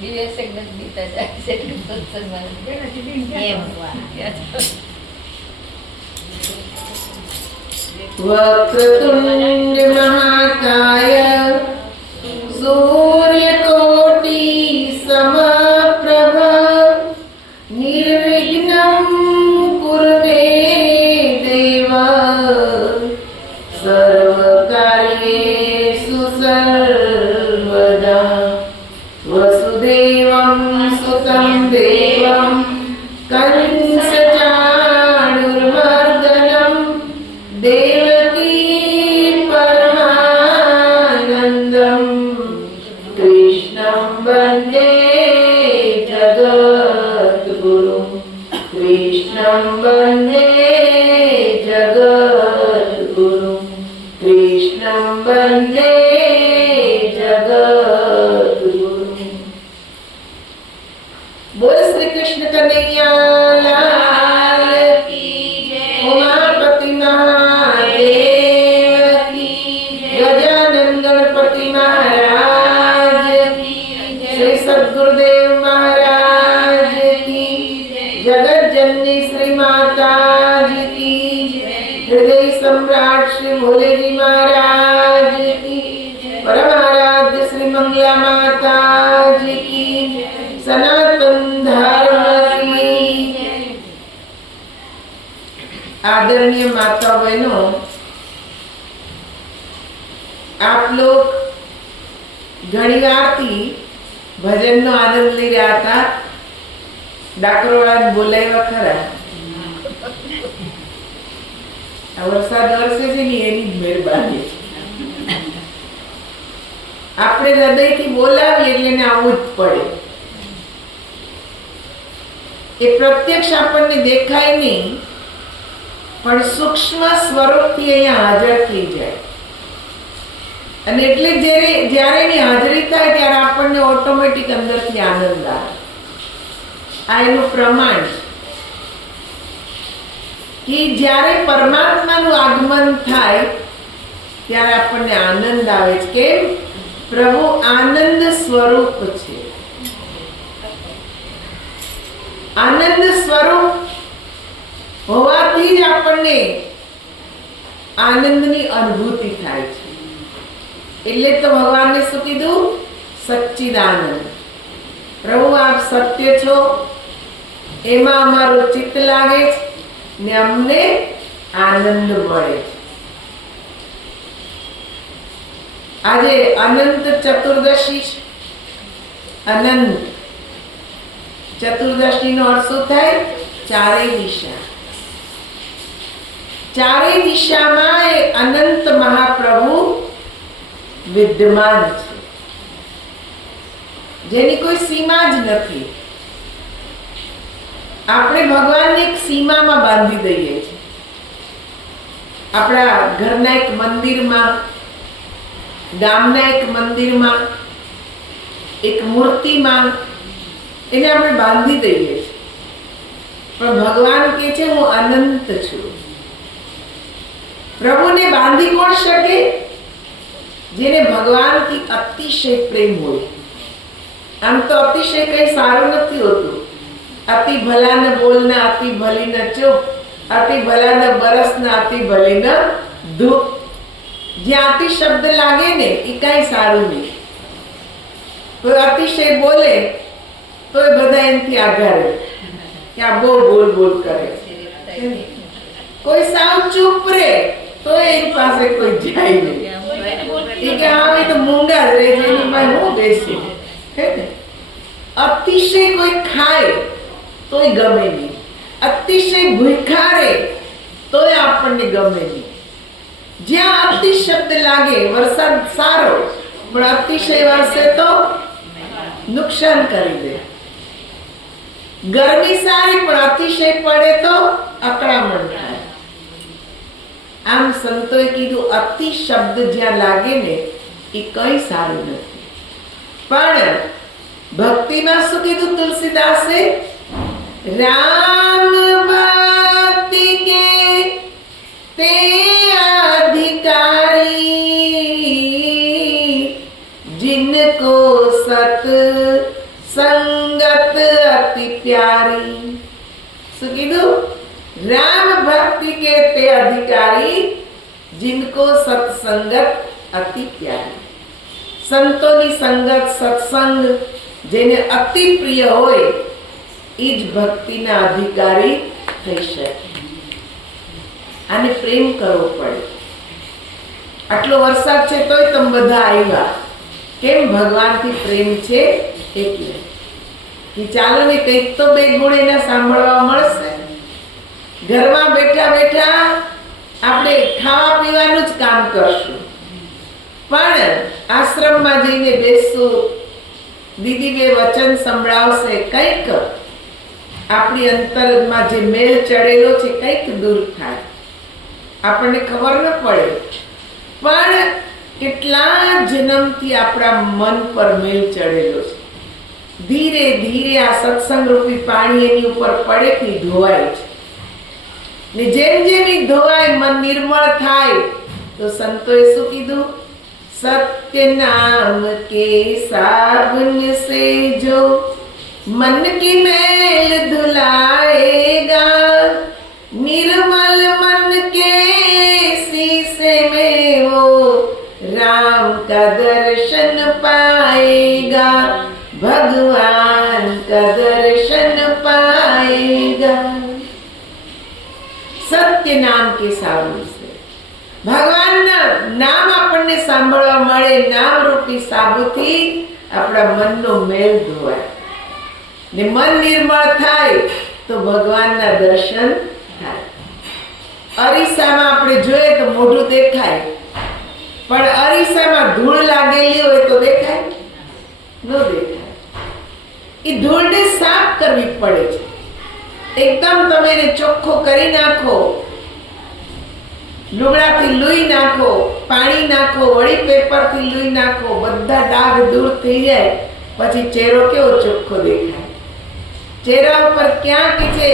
દિવસે ગીતા જાય છે એટલું સત્સંગમાં એમ વક્રતુંડ મહાકાય સૂર્યકોટિ સમપ્રભ નિર્વિઘ્नं કુરુ મે દેવ સર્વકાર્યેષુ સર્વદા વસુદેવં સુतं દેવં કંસચાણૂરમર્દનમ દેવકી પરમાનંદમ કૃષ્ણં વંદે જગદ્ગુરુ કૃષ્ણં વંદે જગદ્ગુરુ કૃષ્ણં વંદે જગદ્ગુરુ. બોલ શ્રી કૃષ્ણ કનૈયા લાલ કી જય. ઉમાપતિ મહાદેવ કી જય. ગજાનંદ ગણપતિ મહારાજ કી જય. શ્રી સદ્ગુરુદેવ મહારાજ કી જય. જગતજનની શ્રી માતાજી કી જય. હૃદય સમ્રાટ શ્રી ભોલેજી મહારાજ કી જય. પરમારાધ્ય શ્રી મંગલા માતાજી કી જય. सनातन धर्म की आदरणीय माता बहनों, आप लोग घणी वारथी भजनનો આનંદ લઈ રહ્યા હતા. ડાકરોવાળાને બોલાવ્યા ખરા? આ વરસાદ વરસે છે ને એની જ મહેરબાની. આપણે હૃદયથી બોલાવીએ એટલે એને આવવું જ પડે. એ પ્રત્યક્ષ આપણને દેખાય નહીં, પણ સૂક્ષ્મ સ્વરૂપથી અહીંયા હાજર થઈ જાય. અને એટલે જ્યારે એની હાજરી થાય ત્યારે આપણને ઓટોમેટિક અંદરથી આનંદ આવે. આ એનું પ્રમાણ કે જ્યારે પરમાત્માનું આગમન થાય ત્યારે આપણને આનંદ આવે છે. કેમ? પ્રભુ આનંદ સ્વરૂપ છે. આનંદ સ્વરૂપ હોવાથી જ આપણને આનંદની અનુભૂતિ થાય છે. એટલે તો ભગવાનને શું કીધું? સચ્ચિદાનંદ. પ્રભુ આપ સત્ય છો, એમાં અમારું ચિત્ત લાગે છે ને અમને આનંદ મળે છે. આજે અનંત ચતુર્દશી છે. અનંત ચતુર્દશીનો અર્થ શું થાય? ચારેય દિશા. ચારેય દિશામાં એ અનંત મહાપ્રભુ વિદ્યમાન છે, જેની કોઈ સીમા જ નથી. આપણે ભગવાનને એક સીમામાં બાંધી દઈએ છીએ. આપણા ઘરના એક મંદિરમાં, ગામના એક મંદિરમાં, એક મૂર્તિમાં એને આપણે બાંધી દઈએ છીએ. પણ ભગવાન કહે છે હું અનંત છું. પ્રભુને બાંધી કોણ શકે? જેને ભગવાનથી અતિશય પ્રેમ હોય. આમ તો અતિશય કઈ સારું નથી હોતું. અતિ ભલા ને બોલ ને અતિ ભલી ને ચૂપ, અતિ ભલા ને બરસ ને અતિ ભલી ને ધૂપ. જ્યાં અતિ શબ્દ લાગે ને એ કઈ સારું નહીં. કોઈ અતિશય બોલે તો એ બધા એનાથી આઘારે કે આ બહુ બોલ બોલ કરે. કોઈ સાવ ચૂપ રે તો એની પાસે કોઈ જાય નહીં. એ કે હા એ તો મૂંગા જ રહે છે, એની પાસે હું બેસું. અતિશય કોઈ ખાય તોય ગમે નહીં. અતિશય ભૂખા રહે તોય આપણને ગમે નહીં. જ્યાં અતિ શબ્દ લાગે, વરસાદ સારો પણ અતિશય વરસે તો નુકસાન કરી દે. ગરમી સારી પણ અતિશય પડે તો અકળામણ થાય. આમ સંતોએ કીધું અતિ શબ્દ જ્યાં લાગે ને એ કઈ સારું નથી. પણ ભક્તિમાં શું કીધું તુલસીદાસે? રામ ભક્તિ કે તે अधिकारी जिनको सत प्यारी। શું કીધું? રામ ભક્તિ કે તે અધિકારી जिनको સત્સંગત અતિ પ્યારી। સંતોની સંગત, સત્સંગ જેને અતિ પ્રિય હોય એ જ ભક્તિના અધિકારી થઈ શકે। આને પ્રેમ કરવો પડે। આટલો વરસાદ છે તોય તમે બધા આવ્યા, કેમ? ભગવાનથી પ્રેમ છે એટલે કે ચાલો ને કંઈક તો બે ગુણ એના સાંભળવા મળશે। ઘરમાં બેઠા બેઠા આપણે ખાવા પીવાનું જ કામ કરશું, પણ આશ્રમમાં જઈને બેસશું, દીદી બે વચન સંભળાવશે, કંઈક આપણી અંતરમાં જે મેલ ચડેલો છે કંઈક દૂર થાય। આપણને ખબર ન પડે, પણ કેટલા જન્મથી આપણા મન પર મેલ ચડેલો છે। ધીરે ધીરે આ સત્સંગ રૂપી પાણી એની ઉપર પડે કે ધોવાય છે, ને જેમ જેમ ઈ ધોવાય મન નિર્મળ થાય તો સંતોએ શું કીધું? सत्य नाम के साबुन से जो मन की मैल धुलाएगा, निर्मल मन के शीशे में वो राम का दर्शन पाएगा, भगवान का दर्शन पाएगा। सत्य नाम के साबुन से ભગવાનના નામ આપણને સાંભળવા મળે, નામ રૂપી સાબુથી આપણા મનનો મેલ ધોવાય ને મન નિર્મળ થાય તો ભગવાનના દર્શન થાય। અરીસામાં આપણે જોઈએ તો મોઢું દેખાય, પણ અરીસામાં ધૂળ લાગેલી હોય તો દેખાય? ન દેખાય। એ ધૂળને સાફ કરવી પડે છે। એકદમ તમે એને ચોખ્ખો કરી નાખો, લુગડાથી લૂઈ નાખો, પાણી નાખો, વળી પેપરથી લૂઈ નાખો, બધા ડાઘ દૂર થઈ જાય, પછી ચહેરો કેવો ચોખ્ખો દેખાય। ચહેરા ઉપર ક્યાં કે છે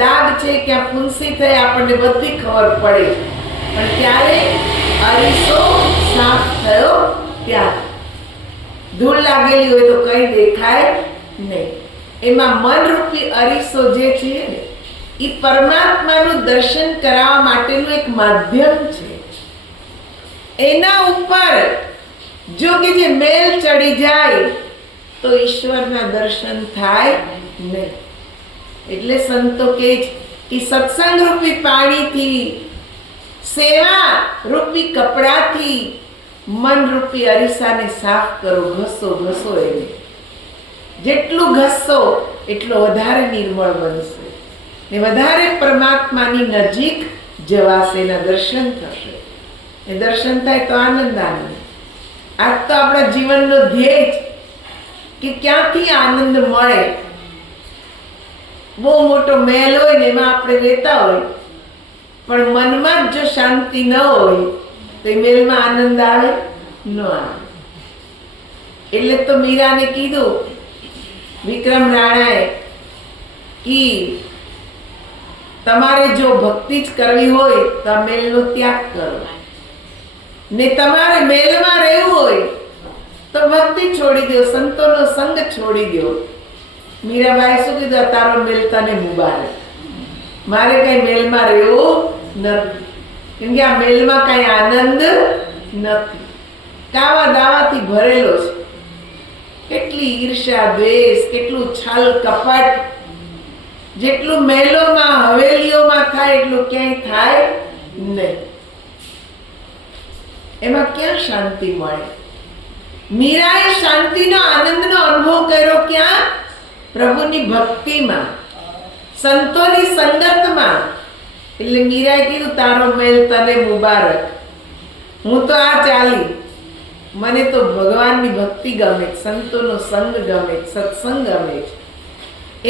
દાગ છે, ક્યાં ફૂંસી થઈ, આપણને બધી ખબર પડે, પણ ત્યારે અરીસો સાફ થયો ત્યાં ધૂળ લાગેલી હોય તો કઈ દેખાય નહીં। એમાં મનરૂપી અરીસો જે છે ને એ પરમાત્માનું દર્શન કરાવવા માટેનું એક માધ્યમ છે। એના ઉપર જો કે જે મેલ ચડી જાય તો ઈશ્વરના દર્શન થાય નહીં। એટલે સંતો કહે છે કે સત્સંગ રૂપી પાણીથી, સેવા રૂપી કપડાથી મન રૂપી અરીસાને સાફ કરો, ઘસો ઘસો એને। જેટલું ઘસશો એટલો વધારે નિર્મળ બનશે ને વધારે પરમાત્માની નજીક જવાશે, એના દર્શન થશે। એ દર્શન થાય તો આનંદ આનંદ। આજ તો આપણા જીવનનો ધ્યેય કે ક્યાંથી આનંદ મળે। બહુ મોટો મહેલ હોય ને એમાં આપણે રહેતા હોય, પણ મનમાં જ જો શાંતિ ન હોય તો એ મહેલમાં આનંદ આવે ન આવે। એટલે તો મીરાને કીધું વિક્રમ રાણાએ કે તમારે જો ભક્તિ જ કરવી હોય તો આ મેલનો ત્યાગ કરો, ને તમારે મેલમાં રહેવું હોય તો ભક્તિ છોડી દો, સંતોનો સંગ છોડી દો। મીરાબાઈ શું કીધું? તારો મેલ તને મુબારક, મારે કઈ મેલમાં રહેવું નથી, કેમ કે આ મેલમાં કઈ આનંદ નથી, કાવા દાવાથી ભરેલો છે। કેટલી ઈર્ષ્યા, દ્વેષ, કેટલું છલ કપટ, જેટલું મહેલોમાં હવેલીઓમાં થાય એટલું ક્યાંય થાય નહીં। એમાં ક્યાં શાંતિ મળે? મીરાએ શાંતિનો, આનંદનો અનુભવ કર્યો ક્યાં? પ્રભુની ભક્તિમાં, સંતોની સંગતમાં। એટલે મીરાએ કીધું તારો મેલ તને મુબારક, હું તો આ ચાલી, મને તો ભગવાનની ભક્તિ ગમે, સંતોનો સંગ ગમે, સત્સંગ ગમે છે,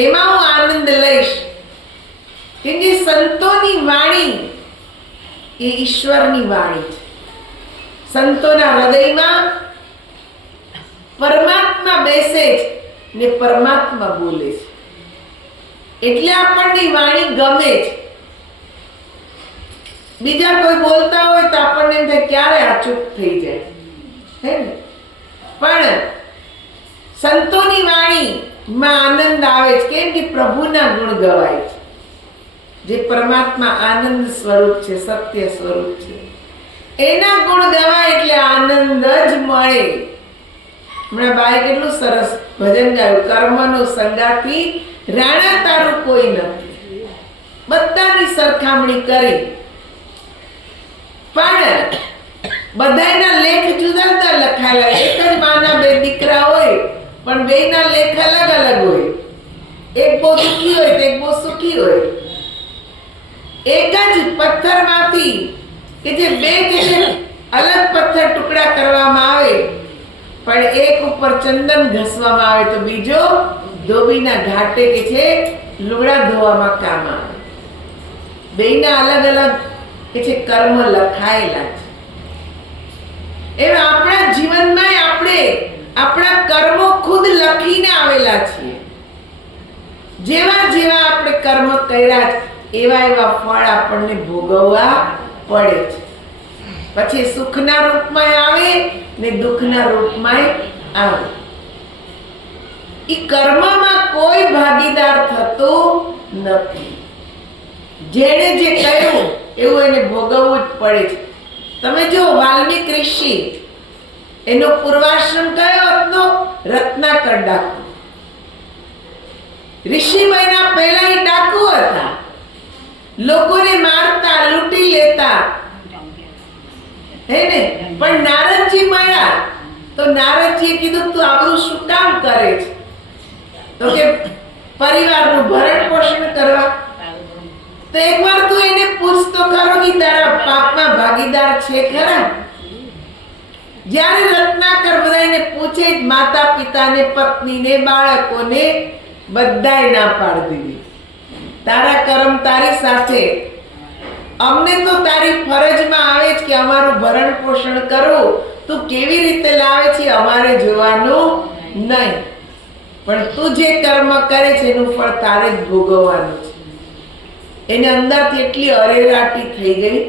એમાં હું આનંદ લઈશ। કેમ કે સંતોની વાણી એ ઈશ્વરની વાણી છે। સંતોના હૃદયમાં પરમાત્મા બેસે છે ને પરમાત્મા બોલે છે, એટલે આપણને વાણી ગમે છે। બીજા કોઈ બોલતા હોય તો આપણને એમ થાય ક્યારે આ ચૂપ થઈ જાય, હે ને? પણ સંતોની વાણી માં આનંદ આવે છે. કેમ કે પ્રભુના ગુણ ગવાય છે. જે પરમાત્મા આનંદ સ્વરૂપ છે, સત્ય સ્વરૂપ છે, એના ગુણ ગવાય એટલે આનંદ જ મળે. હમણાં બાએ કેટલું સરસ ભજન ગાયું, કર્મનો સંગાથી રાણા તારું કોઈ નથી. બધાની સરખામણી કરી, પણ બધાના લેખ જુદા જુદા લખાયેલા. એક જ માના બે દીકરા હોય, પણ બેયના લેખ અલગ અલગ હોય. એક બહુ દુઃખી હોય તો એક બહુ સુખી હોય. એક જ પથ્થરમાંથી કે જે બે કે છે અલગ પથ્થર ટુકડા કરવામાં આવે, પણ એક ઉપર ચંદન ઘસવામાં આવે તો બીજો ધોબીના ઘાટે કે છે લુગડા ધોવામાં કામ આવે. બેયના અલગ અલગ કે છે કર્મ લખાયેલા છે. એમ આપણા જીવનમાં આપણે આપણા કર્મો ખુદ લખીને આવેલા છીએ. જેવા જેવા આપણે કર્મ કર્યા છે એવા એવા ફળ આપણને ભોગવવા પડે છે. પછી સુખના રૂપમાં આવે ને દુઃખના રૂપમાં આવે. ઈ કર્મમાં કોઈ ભાગીદાર થતો નથી. જેણે જે કર્યું એવું એને ભોગવવું જ પડે છે. તમે જો વાલ્મીક ઋષિ, એનો પૂર્વાશ્રમ કયો હતો? રત્નાકર ડાકુ. ઋષિ બન્યા પહેલા એ ડાકુ હતા. લોકોને મારતા, લૂંટી લેતા, હે ને? પણ નારદજી મળ્યા તો નારદજીએ કીધું તું આ બધું શું કામ કરે છે? તો કે પરિવારનું ભરણ પોષણ કરવા. તો એકવાર તું એને પૂછ તો ખરો કે તારા પાપમાં ભાગીદાર છે ખરા? જ્યારે રત્નાકર બધાને પૂછે, માતા પિતાને, પત્નીને, બાળકોને બધાય ના પાડી દીધી. તારા કર્મ તારી સાથે, અમને તો તારી ફરજમાં આવે છે કે અમારું ભરણ પોષણ કરવું. તું કેવી રીતે લાવે છે અમારે જોવાનું નહીં, પણ તું જે કર્મ કરે છે એનું ફળ તારે જ ભોગવવાનું છે. એને અંદરથી એટલી અરેરાટી થઈ ગઈ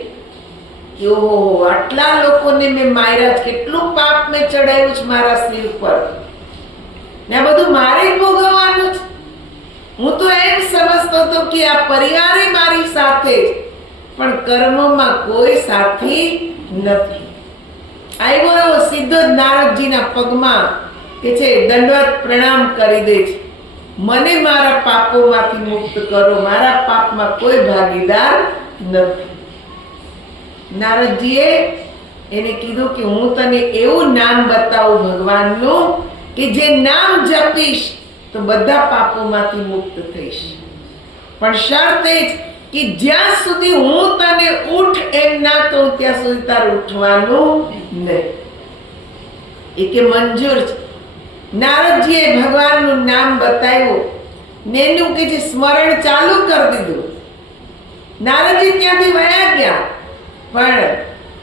કે ઓહો, આટલા લોકોને મેં માર્યા, કેટલું પાપ મેં ચડાવ્યું છે મારા શરીર પર, ને આ બધું મારે જ ભોગવવાનું છે. હું તો એમ સમજતો હતો કે આ પરિવારે મારી સાથે, પણ કર્મમાં કોઈ સાથી નથી. આવ્યો એવો સીધો જ નારદજીના પગમાં કે છે દંડવત પ્રણામ કરી દે છે, મને મારા પાપોમાંથી મુક્ત કરો, મારા પાપમાં કોઈ ભાગીદાર નથી. નારદજીએ એને કીધું કે હું તને એવું નામ બતાવું ભગવાનનું કે જે નામ જપીશ તો બધા પાપોમાંથી મુક્ત થઈશ. પણ શરત એ કે જ્યાં સુધી હું તને ઉઠ એમ ના કહું ત્યાં સુધી તારે ઉઠવાનું નહીં. એ કે મંજૂર છે. નારદજીએ ભગવાનનું નામ બતાવ્યું ને એનું કે જે સ્મરણ ચાલુ કરી દીધું. નારદજી ત્યાંથી વયા ગયા, પણ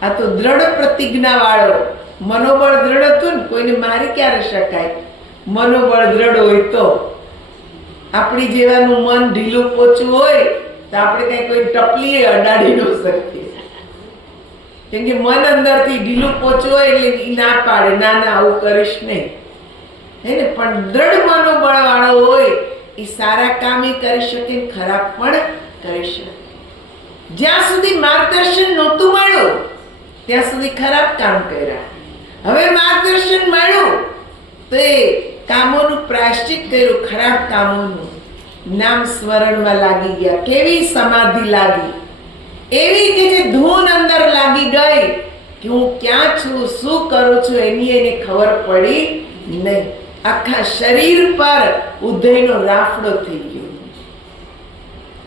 આ તો દ્રઢ પ્રતિજ્ઞા વાળો, મનોબળ દ્રઢ હતું ને, કોઈને મારી ક્યારે શકાય. મનોબળ દ્રઢ હોય તો. આપણી જેવાનું મન ઢીલું પોચું હોય તો આપણે કઈ કોઈ ટપલીએ અડાડી ન શકીએ. કેમ કે મન અંદરથી ઢીલું પોચું હોય એટલે ના પાડે, ના ના આવું કરીશ નહીં, હે ને? પણ દ્રઢ મનોબળ વાળો હોય એ સારા કામ કરી શકે, ખરાબ પણ કરી શકે. જ્યાં સુધી માર્ગદર્શન નહોતું મળ્યું ત્યાં સુધી ખરાબ કામ કર્યા. હવે માર્ગદર્શન મળ્યું તો એ કામોનું પ્રાયશ્ચિત કર્યું, ખરાબ કામોનું. નામ સ્મરણમાં લાગી ગયા. કેવી સમાધિ લાગી! એવી કે જે ધૂન અંદર લાગી ગઈ કે હું ક્યાં છું, શું કરું છું એની એને ખબર પડી નહીં. આખા શરીર પર ઉદયનો રાફડો થઈ ગયો,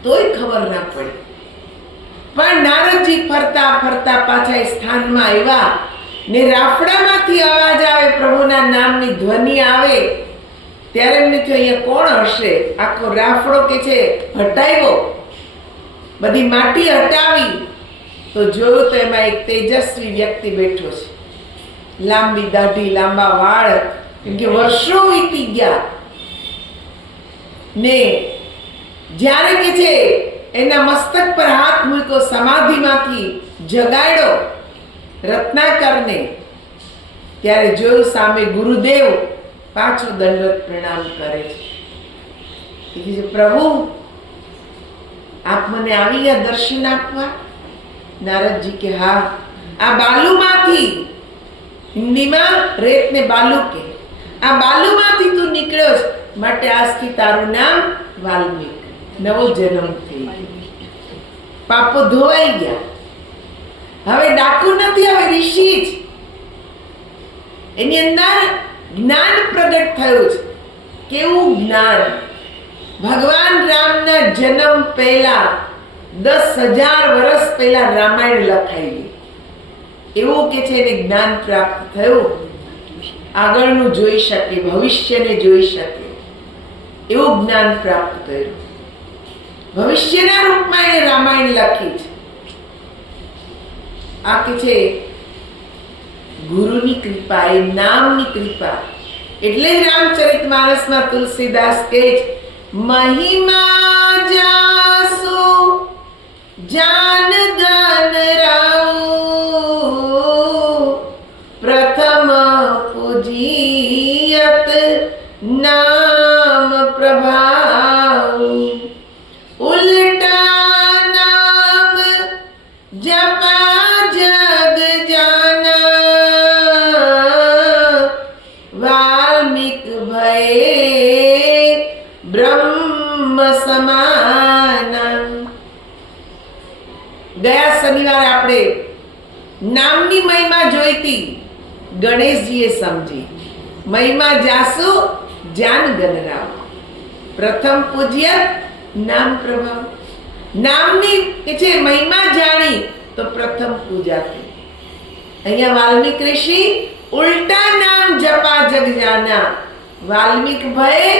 તોય ખબર ના પડી. પણ નારદજી ફરતા ફરતા પાછા એ સ્થાનમાં આવ્યા ને રાફડામાંથી અવાજ આવે, પ્રભુના નામની ધ્વનિ આવે, ત્યારે એમને થયું અહીંયા કોણ હશે. આખો રાફડો કે છે હટાવ્યો, બધી માટી હટાવી તો જોયું તો એમાં એક તેજસ્વી વ્યક્તિ બેઠો છે. લાંબી દાઢી, લાંબા વાળ, કેમ કે વર્ષો વીતી ગયા ને જ્યારે કે છે એના મસ્તક પર હાથ મૂક્યો, સમાધિમાંથી જગાડ્યો રત્નાકરને, ત્યારે જોયું સામે ગુરુદેવ પાછો દંડવત પ્રણામ કરે છે. પ્રભુ આપ મને આવી ગયા દર્શન આપવા? નારદજી કે હા, આ બાલુમાંથી, હિન્દીમાં રેતને બાલુ કે, આ બાલુમાંથી તું નીકળ્યો છે, માટે આજથી તારું નામ વાલ્મીક. નવો જન્મ થઈ ગયો, પાપો ધોવાઈ ગયા. હવે ડાકુ નથી, હવે ઋષિ જ. એની અંદર જ્ઞાન પ્રગટ થયું છે. કેવું જ્ઞાન? ભગવાન રામના જન્મ પહેલા 10,000 વર્ષ પહેલા રામાયણ લખાયેલી. એવું કે છે એને જ્ઞાન પ્રાપ્ત થયું. આગળનું જોઈ શકે, ભવિષ્યને જોઈ શકે એવું જ્ઞાન પ્રાપ્ત થયું. ભવિષ્યના રૂપમાં એને રામાયણ લખી છે. આ કે છે ગુરુની કૃપા, એ નામની કૃપા. એટલે જ રામચરિતમાનસમાં તુલસીદાસ કહે છે, મહિમા જાસુ જાન ગન રાઉ, પ્રથમ પૂજિયત નામ પ્રભાવ, ઉલટા નામ જપા જગ જાના, વાલ્મીક ભય બ્રહ્મ સમાના. ગયા શનિવારે આપણે નામની મહિમા જોઈતી, ગણેશજીએ સમજી. મહિમા જાસુ જાન ગનરાવ, પ્રથમ પૂજ્ય નામ પ્રભાવ. નામની કે છે મહિમા જાણી તો પ્રથમ પૂજા થઈ. અહીંયા વાલ્મીક ઋષિ ઉલટા નામ જપા જગ જાના, વાલ્મીક ભય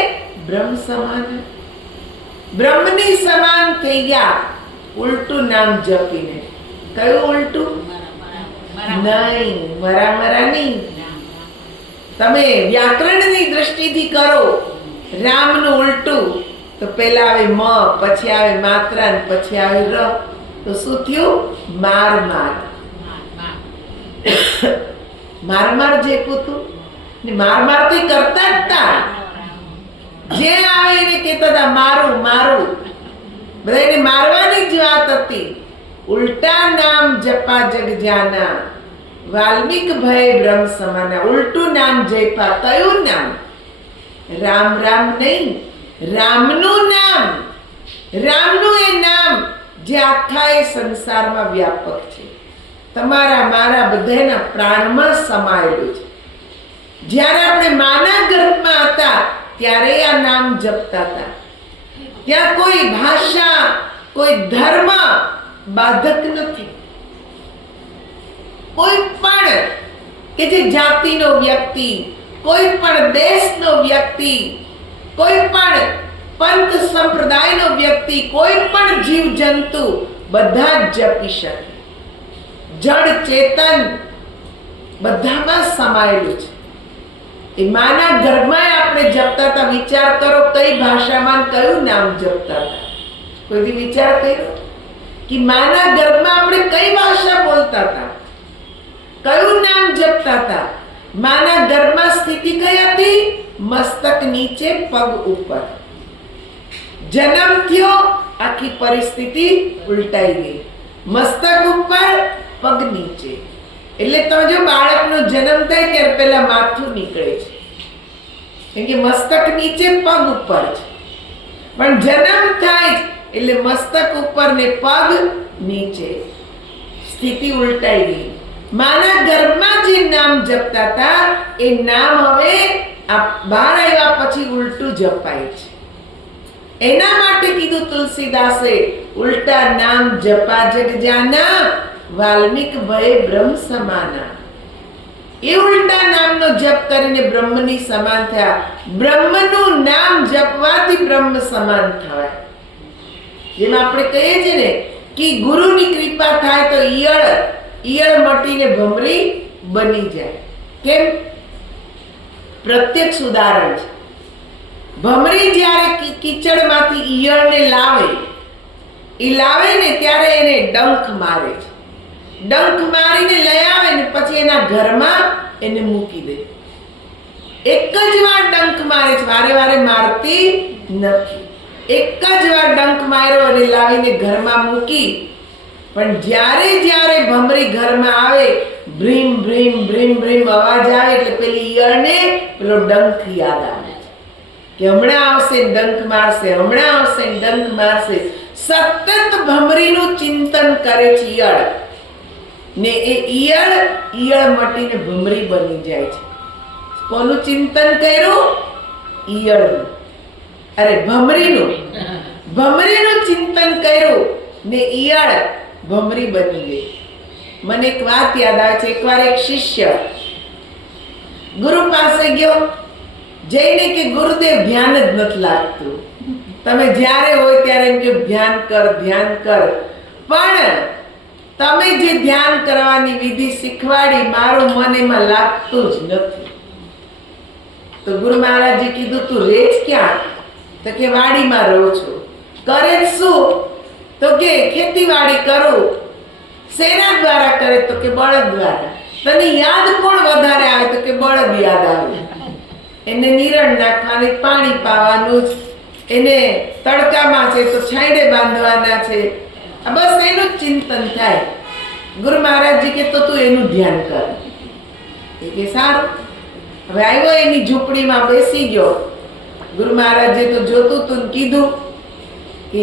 બ્રહ્મ સમાન, બ્રહ્મની સમાન થઈ ગયા ઉલટું નામ જપીને. કયું ઉલટું? નહીં, મરા નહીં. તમે વ્યાકરણની દ્રષ્ટિથી કરો રામનું ઉલટું તો પહેલા આવે મ, પછી આવે માત્રા, પછી આવે ર, તો શું થયું? માર માર. માર માર જે કૂતું ને માર માર તો કરતા જ તા. જે આવે એને કહેતા હતા મારું મારું. બધા એને મારવાની જ વાત હતી. ઉલટા નામ જપા જગ જાના, વાલ્મીક ભય બ્રહ્મ સમાના. ઉલટું નામ જપા. કયું નામ? રામ રામ નહીં, રામનું નામ. રામનું એ નામ જે આખા એ સંસારમાં વ્યાપક છે, તમારા મારા બધાના પ્રાણમાં સમાયેલું છે. જ્યારે આપણે માના ગર્ભમાં હતા ત્યારે આ નામ જપતા હતા. ત્યાં કોઈ ભાષા, કોઈ ધર્મ બાધક નથી. કોઈ પણ કે જે જાતિનો વ્યક્તિ, કોઈ પણ દેશનો વ્યક્તિ, કોઈ પણ પંથ સંપ્રદાયનો વ્યક્તિ, કોઈ પણ જીવ જંતુ બધા જ જપી શકે. જડ ચેતન બધામાં સમાયેલું છે. એ માના ગર્ભમાં આપણે જપતા હતા. વિચાર કરો કઈ ભાષામાં કયું નામ જપતા હતા? કોઈ વિચાર કર્યો કે માના ગર્ભમાં આપણે કઈ ભાષા બોલતા હતા, કયું નામ જપતા હતા? માના ગર્ભમાં સ્થિતિ કઈ હતી? મસ્તક નીચે પગ ઉપર. જન્મ થયો, આખી પરિસ્થિતિ ઉલટાઈ ગઈ. મસ્તક ઉપર, પગ નીચે. એટલે તો જો બાળકનો જન્મ થાય ત્યારે પહેલા માથું નીકળે છે, કેમ કે મસ્તક નીચે પગ ઉપર છે. પણ જન્મ થાય એટલે મસ્તક ઉપર ને પગ નીચે. સ્થિતિ ઉલટાઈ ગઈ. માના ગર્ભમાં જે નામ જપતા હતા એ નામ હવે બહાર આવ્યા પછી ઉલટું જપાય છે. એના માટે કીધું તુલસીદાસે, ઉલટા નામ જપા જગ જાના, વાલ્મીક ભય બ્રહ્મ સમાના. એ ઉલટા નામનો જપ કરીને બ્રહ્મની સમાન થયા. બ્રહ્મનું નામ જપવાથી બ્રહ્મ સમાન થવાય. જેમ આપણે કહીએ છીએ ને કે ગુરુની કૃપા થાય તો ઈયળ મટીને ભમરી બની જાય. કેમ? પ્રત્યક્ષ ઉદાહરણ છે. ભમરી જ્યારે કીચડમાંથી ઈયળને લાવે, એ લાવે ને ત્યારે એને ડંખ મારે છે. ડંખ મારીને લઈ આવે ને પછી એના ઘરમાં એને મૂકી દે. એક જ વાર ડંખ મારે છે, વારે વારે મારતી નથી. એક જ વાર ડંખ માર્યો અને લાવીને ઘરમાં મૂકી. પણ જ્યારે જ્યારે ભમરી ઘરમાં આવે, ભ્રીમ ભ્રીમ ભ્રીમ ભ્રીમ અવાજ આવે એટલે પેલી ઈયળને પેલો ડંખ યાદ આવે કે હમણાં આવશે ડંખ મારશે, હમણાં આવશે ડંખ મારશે. સતત ભમરીનું ચિંતન કરે છે ઈયળ, ને એ ઈયળ મટીને ભમરી બની જાય છે. કોનું ચિંતન કર્યું? ઈયળનું, અરે ભમરીનું ચિંતન કર્યું ને ઈયળ ભમરી બની ગઈ. મને એક વાત યાદ આવે છે. એકવાર એક શિષ્ય ગુરુ પાસે ગયો, જઈને કે ગુરુદેવ ધ્યાન જ નથી લાગતું, તમે જ્યારે હોય ત્યારે એમ કે ધ્યાન કર ધ્યાન કર, પણ તમે જે ધ્યાન કરવાની વિધિ શીખવાડી મારું મન એમાં લાગતું જ નથી. તો ગુરુ મહારાજે કીધું તું રેજ ક્યાં? તો કે વાડીમાં રહું છું. કરે શું? તો કે ખેતીવાડી કરું. શેના દ્વારા કરે? તો કે બળદ દ્વારા. તને યાદ કોણ વધારે આવે? તો કે બળદ યાદ આવે. એને નિરણ નાખવાની, પાણી પાવાનું, એને તડકામાં છે તો છાંયડે બાંધવાના છે, બસ એનું જ ચિંતન થાય. ગુરુ મહારાજજી કે તો તું એનું ધ્યાન કર. એ કે સારું. હવે આવ્યો એની ઝૂંપડીમાં બેસી ગયો. ગુરુ મહારાજે તો જોતું તું કીધું કે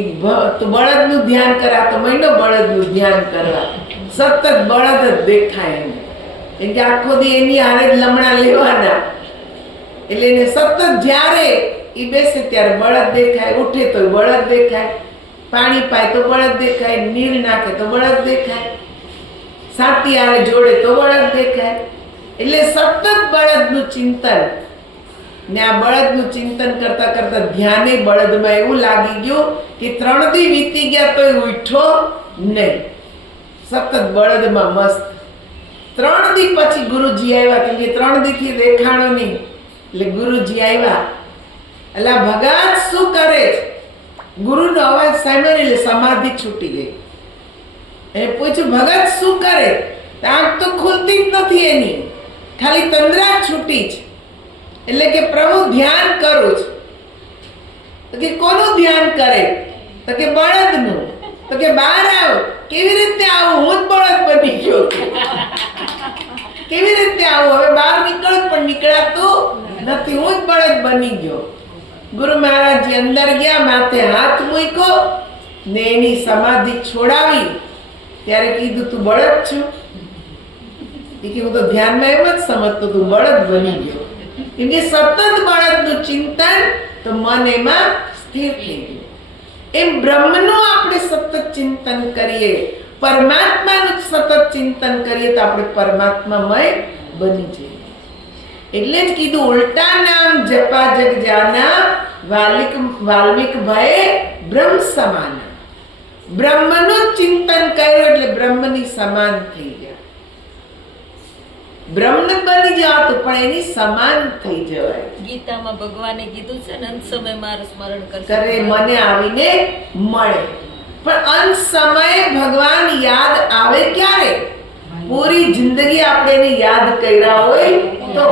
તું બળદનું ધ્યાન કરા. તો મહિનો બળદનું ધ્યાન કરવા, સતત બળદ જ દેખાય એને, કેમ કે આખો દી એની હારે જ લમણા લેવાના. એટલે એને સતત જ્યારે ઈ બેસે ત્યારે બળદ દેખાય, ઉઠે તો બળદ દેખાય, પાણી પાય તો બળદ દેખાય, નીર નાખે તો બળદ દેખાય, સાતી હારે જોડે તો બળદ દેખાય. એટલે સતત બળદનું ચિંતન. ને આ બળદનું ચિંતન કરતા કરતા ધ્યાને બળદમાં એવું લાગી ગયું કે 3 દી વીતી ગયા તોય ઉઠ્યો નહીં, સતત બળદમાં મસ્ત. 3 દી પછી ગુરુજી આવ્યા, કેમ કે 3 દી થી દેખાણો નહીં. એટલે ગુરુજી આવ્યા, અલા ભગત શું કરે છે? ગુરુનો અવાજ સાંભળ્યો એટલે સમાધિ છૂટી ગઈ. એને પૂછ્યું ભગત શું કરે? આંખ તો ખુલતી જ નથી એની, ખાલી તંદ્રા છૂટી છે. એટલે કે પ્રભુ ધ્યાન કરું છું. તો કે કોનું ધ્યાન કરે? તો કે બળદનું. તો કે બહાર આવ. કેવી રીતે આવું? હું જ બળદ બની ગયો. કેવી રીતે આવું? હવે બહાર નીકળું પણ નીકળાતું નથી, હું જ બળદ બની ગયો. ગુરુ મહારાજજી અંદર ગયા, માથે હાથ મૂક્યો ને એની સમાધિ છોડાવી. ત્યારે કીધું તું બળદ છું? એ કે હું તો ધ્યાનમાં એમ જ સમજતો તું બળદ બની ગયો. કેમ કે સતત બળદનું ચિંતન, તો મન એમાં સ્થિર થઈ ગયું. એમ બ્રહ્મનું આપણે સતત ચિંતન કરીએ, પરમાત્માનું સતત ચિંતન કરીએ તો આપણે પરમાત્મામય બની જઈએ. એટલે જ કીધું ઉલટા નામ જપા જગ જાના, વાલ્મિક ભય બ્રહ્મ સમાન. બ્રહ્મનું ચિંતન કર્યું એટલે બ્રહ્મની સમાન થઈ ગયા. બ્રહ્મ બની જવાતું પણ એની સમાન થઈ જવાય. ગીતામાં ભગવાને કીધું છે ને, અંત સમય મારું સ્મરણ કરે મને આવીને મળે. પણ અંત સમયે ભગવાન યાદ આવે ક્યારે? પૂરી જિંદગી આપણે એને યાદ કર્યા હોય તો.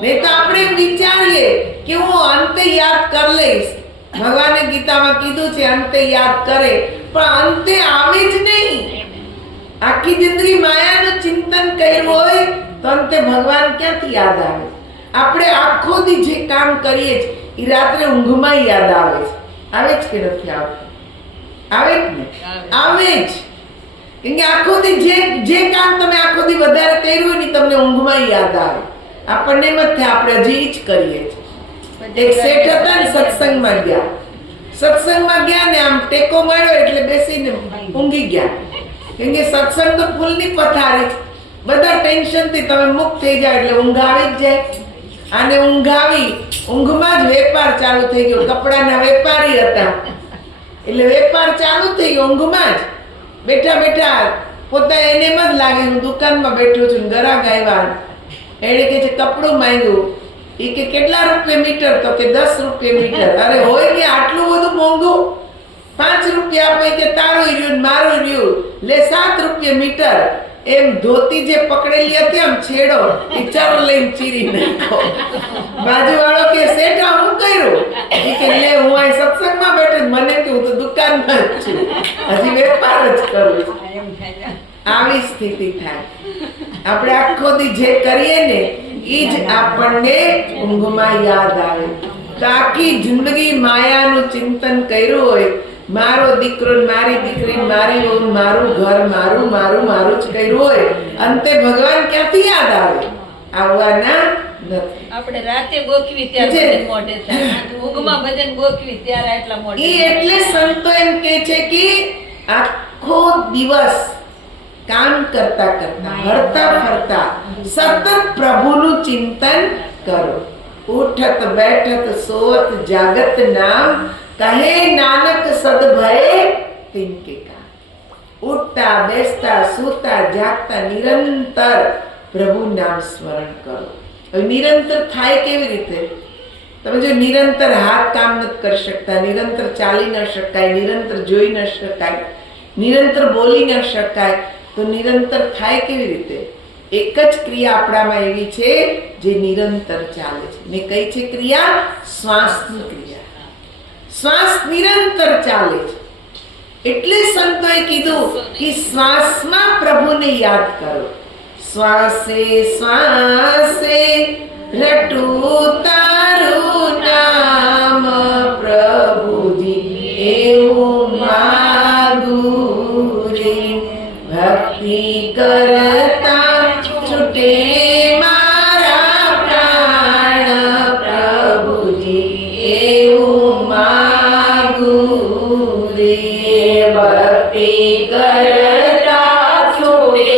નહીં તો આપણે વિચારીએ કે હું અંતે યાદ કરી લઈશ. ભગવાને ગીતામાં કીધું છે અંતે યાદ કરે, પણ અંતે આવે જ નહીં. આખી જિંદગી માયાનું ચિંતન કર્યું હોય તો અંતે ભગવાન ક્યાંથી યાદ આવે? આપણે આખો દી જે કામ કરીએ છીએ એ રાત્રે ઊંઘમાં યાદ આવે છે. આવે જ કે નથી આવતું? આવે જ ને? આવે જ. કેમ કે આખો દી જે કામ તમે આખો દી વધારે કર્યું હોય ને તમને ઊંઘમાં યાદ આવે. આપણને એમ જ થાય આપણે હજી જ કરીએ છીએ. એક શેઠ હતા ને, સત્સંગમાં ગયા ને આમ ટેકો માર્યો એટલે બેસીને ઊંઘી ગયા. કેમ કે સત્સંગ તો ફૂલની પથારી, બધા ટેન્શનથી તમે મુક્ત થઈ જાવ એટલે ઊંઘ આવી જ જાય. આને ઊંઘ આવી, ઊંઘમાં જ વેપાર ચાલુ થઈ ગયો. કપડાના વેપારી હતા એટલે વેપાર ચાલુ થઈ ગયો ઊંઘમાં જ. બેઠા બેઠા પોતા એને એમ જ લાગે હું દુકાનમાં બેઠો છું, ગ્રાહક આવ્યા. એને કે છે કપડું માંગ્યું. એ કે કેટલા રૂપિયા મીટર? તો કે 10 રૂપિયા મીટર. અરે હોય કે આટલું બધું મોંઘું? 5 રૂપિયા આપે કે તારું રહ્યું મારું રહ્યું, લે 7 રૂપિયા મીટર. એમ ધોતી જે પકડેલી હતી આમ છેડો એ ચારો લઈને ચીરી નાખો. બાજુવાળો કે શેઠા હું કર્યું? એ કે લે હું આ સત્સંગ સ્થિતિ થાય. આપણે આખો દી જે કરીએ ને એ જ આપણને ઊંઘમાં યાદ આવે. તો આખી જિંદગી માયાનું ચિંતન કર્યું હોય, મારો દીકરો મારી દીકરી મારી વહુ મારું ઘર મારું મારું મારું જ કર્યું હોય, અંતે ભગવાન ક્યાંથી યાદ આવે? આવવાના નથી. આપણે રાતે ગોખવી ત્યારે ભજન મોઢે થાય, ઊંઘમાં ભજન ગોખવી ત્યારે આટલા મોઢે. ઈ એટલે સંતો એમ કહે છે કે આખો દિવસ કામ કરતા કરતા હરતા ફરતા સતત પ્રભુનું ચિંતન કરો. ઉઠત બેઠત સોવત જાગત નામ કહે નાનક સદભય તિનકે કામ. ઉઠતા બેસતા સૂતા જાગતા નિરંતર પ્રભુ નામ સ્મરણ કરો. હવે નિરંતર થાય કેવી રીતે? તમે જો નિરંતર હાથ કામ નથી કરી શકતા, નિરંતર ચાલી ન શકાય, નિરંતર જોઈ ન શકાય, નિરંતર બોલી ન શકાય, તો નિરંતર થાય કેવી રીતે? એક જ ક્રિયા આપણામાં એવી છે જે નિરંતર ચાલે છે. ને કઈ છે ક્રિયા? શ્વાસની ક્રિયા. શ્વાસ નિરંતર ચાલે છે. એટલે સંતોએ કીધું કે શ્વાસમાં પ્રભુને યાદ કરો. શ્વાસે શ્વાસે રટું તારું નામ પ્રભુજી એવું માગું રે. ભક્તિ કરતા છૂટે મારા પ્રાણ પ્રભુજી એવું માગું રે. ભક્તિ કરતા છૂટે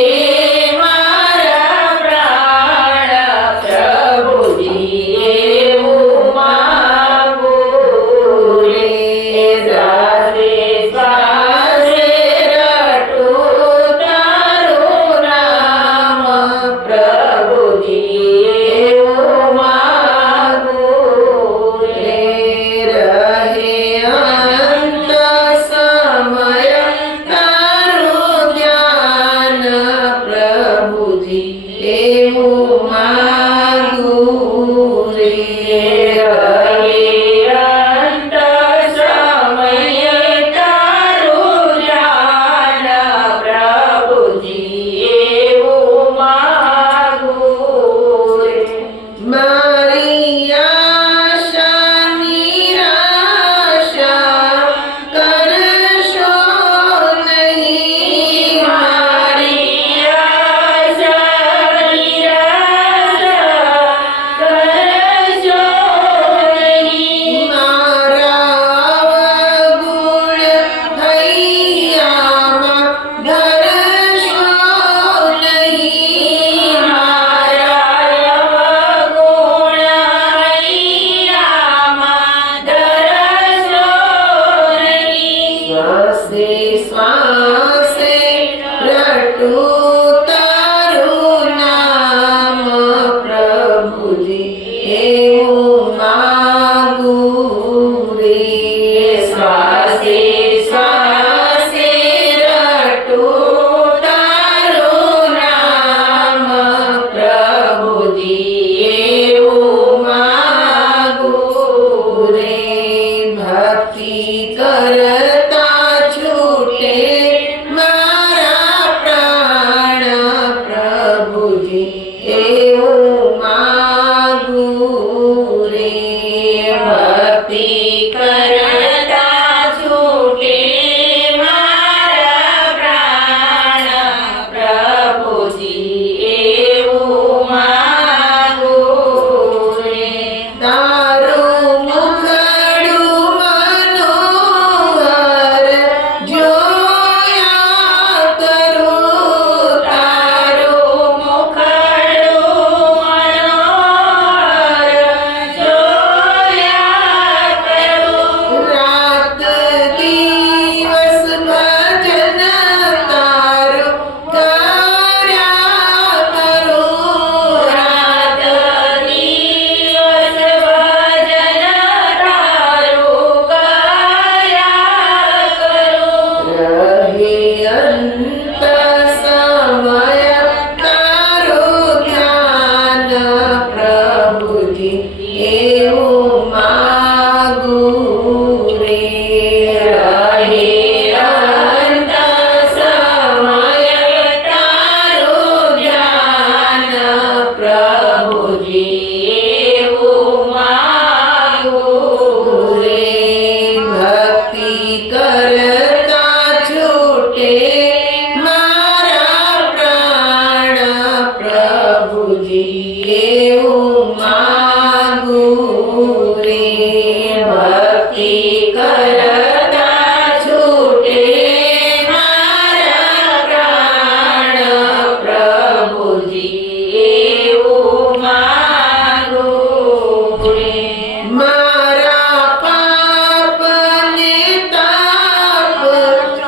મારા પાપને તાપ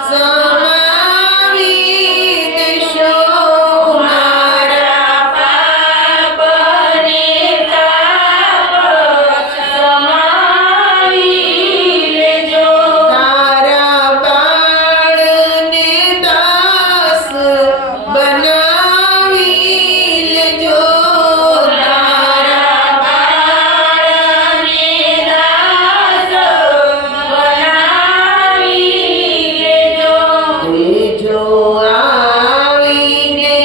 સમાવી દેશો, મારા પાપને તાપ સમાવી લેજો, તારા બાળને દાસ બનાવી લેજો, તારા બાળને દાસ બનાવી લેજો, લેજો આવીને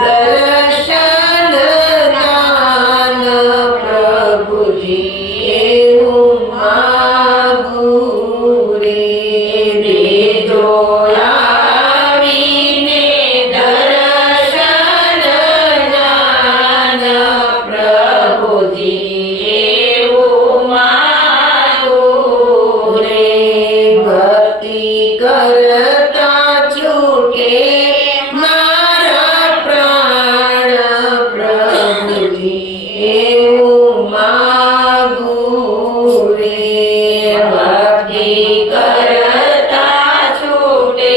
દર્શન દાન પ્રભુજી એવું માગું રે, લેજો આવીને દર્શન દાન પ્રભુજી એવું માગું રે, ભક્તિ કરતા છૂટે મારા પ્રાણ પ્રભુજી એવું માગું રે, ભક્તિ કરતા છૂટે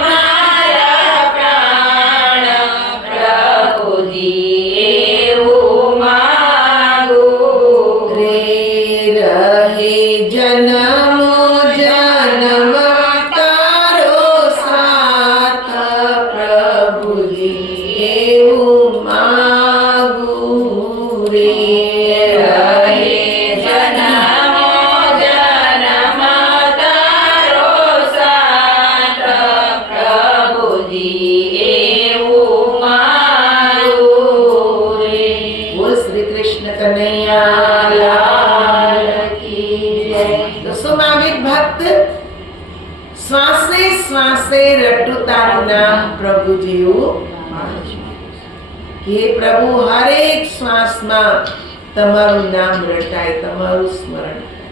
મારા પ્રાણ પ્રભુજી એવું માગું રે, રહે જન્મો જન્મ તારો સાથ પ્રભુજી એવું માગું રે, રહે જન્મો જન્મ તારો સાથ પ્રભુજી એવું માગું રે. બોલ શ્રી કૃષ્ણ કનૈયા લાલ કી જય. તો સુમાવિત ભક્ત શ્વાસે શ્વાસે રટું તારું નામ પ્રભુજીવું, હે પ્રભુ હરેક શ્વાસમાં તમારું નામ રટાય, તમારું સ્મરણ થાય.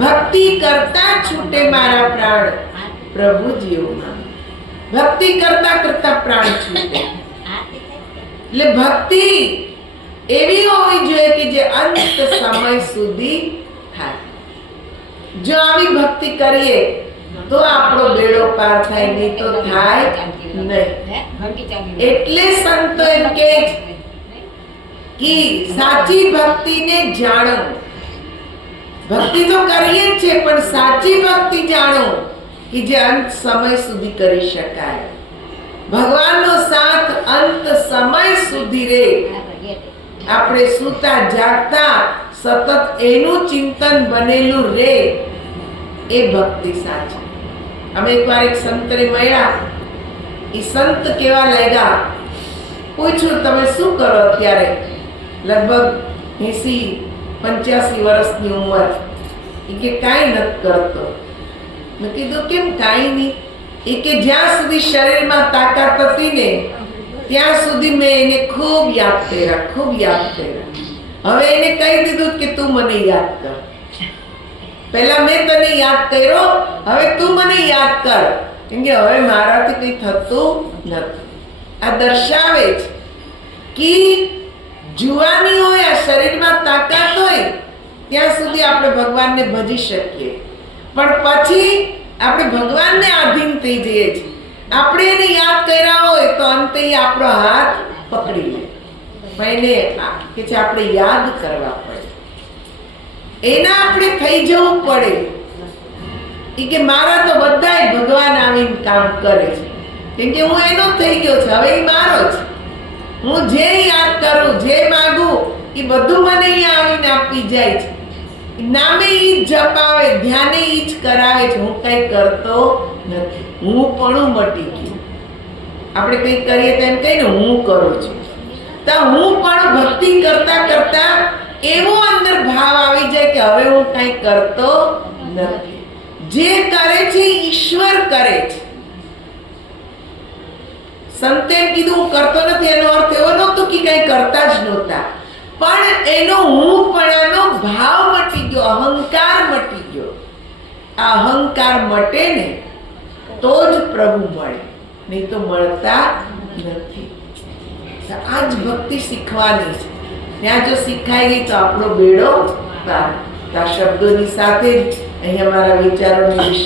ભક્તિ કરતા છૂટે મારા પ્રાણ પ્રભુજીવું નામ. ભક્તિ કરતા કરતા પ્રાણ છૂટે. એટલે ભક્તિ એવી હોવી જોઈએ કે જે અંત સમય સુધી થાય. જો આવી ભક્તિ કરીએ તો આપણો બેડો પાર થાય, નહીં તો થાય નહીં. એટલે સંતો એમ કહે છે કે સાચી ભક્તિને જાણો. ભક્તિ તો કરીએ જ છે, પણ સાચી ભક્તિ જાણો કે જે અંત સમય સુધી કરી શકાય. ભગવાનનો સાથ અંત સમય સુધી રહે. આપણે સૂતા જાગતા સતત એનું ચિંતન બનેલું રહે, એ ભક્તિ સાચી. અમે એકવાર એક સંતને મળ્યા. એ સંત કેવા લાગ્યા, પૂછ્યું તમે શું કરો અત્યારે? લગભગ 80-85 વર્ષની ઉંમર. એ કે કાંઈ નથી કરતો. મેં કીધું કેમ કાંઈ નહીં? એ કે જ્યાં સુધી શરીરમાં તાકાત હતી ને ત્યાં સુધી મેં એને ખૂબ યાદ કર્યા, ખૂબ યાદ કર્યા. હવે એને કહી દીધું કે તું મને યાદ કર. પહેલા મેં તને યાદ કર્યો, હવે તું મને યાદ કર, કેમ કે હવે મારાથી કંઈ થતું નથી. આ દર્શાવે છે કે જુવાની હોય, આ શરીરમાં તાકાત હોય ત્યાં સુધી આપણે ભગવાનને ભજી શકીએ, પણ પછી આપણે ભગવાનને આધીન થઈ જઈએ છીએ. આપણે એને યાદ કર્યા હોય તો અંતે આપણો હાથ પકડી લે. પણ એને કે છે આપણે યાદ કરવા પડે, એના આપણે થઈ જવું પડે. એ કે મારા તો બધાય ભગવાન આવીને કામ કરે છે, કેમ કે હું એનો થઈ ગયો છું, હવે એ મારો છે. હું જે યાદ કરું, જે માંગુ એ બધું મને અહીંયા આવીને આપી જાય છે. નામે ઈ જ જપાવે, ધ્યાને ઈ જ કરાવે છે. હું કઈ કરતો નથી, હું પણ મટી ગયું. આપણે કઈ કરીએ તો એમ કહીને હું કરું છું, તો હું પણ ભક્તિ કરતા કરતા એવો અંદર ભાવ આવી જાય કે હવે હું કઈ કરતો નથી. જે કરે છે ઈશ્વર કરે છે. સંતે કીધું હું કરતો નથી, એનો અર્થ એવો નહોતો કે કઈ કરતા જ નહોતા, પણ એનો હુંપણાનો ભાવ મટી ગયો, અહંકાર મટી ગયો. આ અહંકાર મટે ને તો જ પ્રભુ મળે, નહીં તો મળતા નથી. આ જ ભક્તિ શીખવાની છે. ત્યાં જો શીખાઈ ગઈ તો આપણો બેડો પાર. તો આ શબ્દોની સાથે જ અહીં અમારા વિચારોની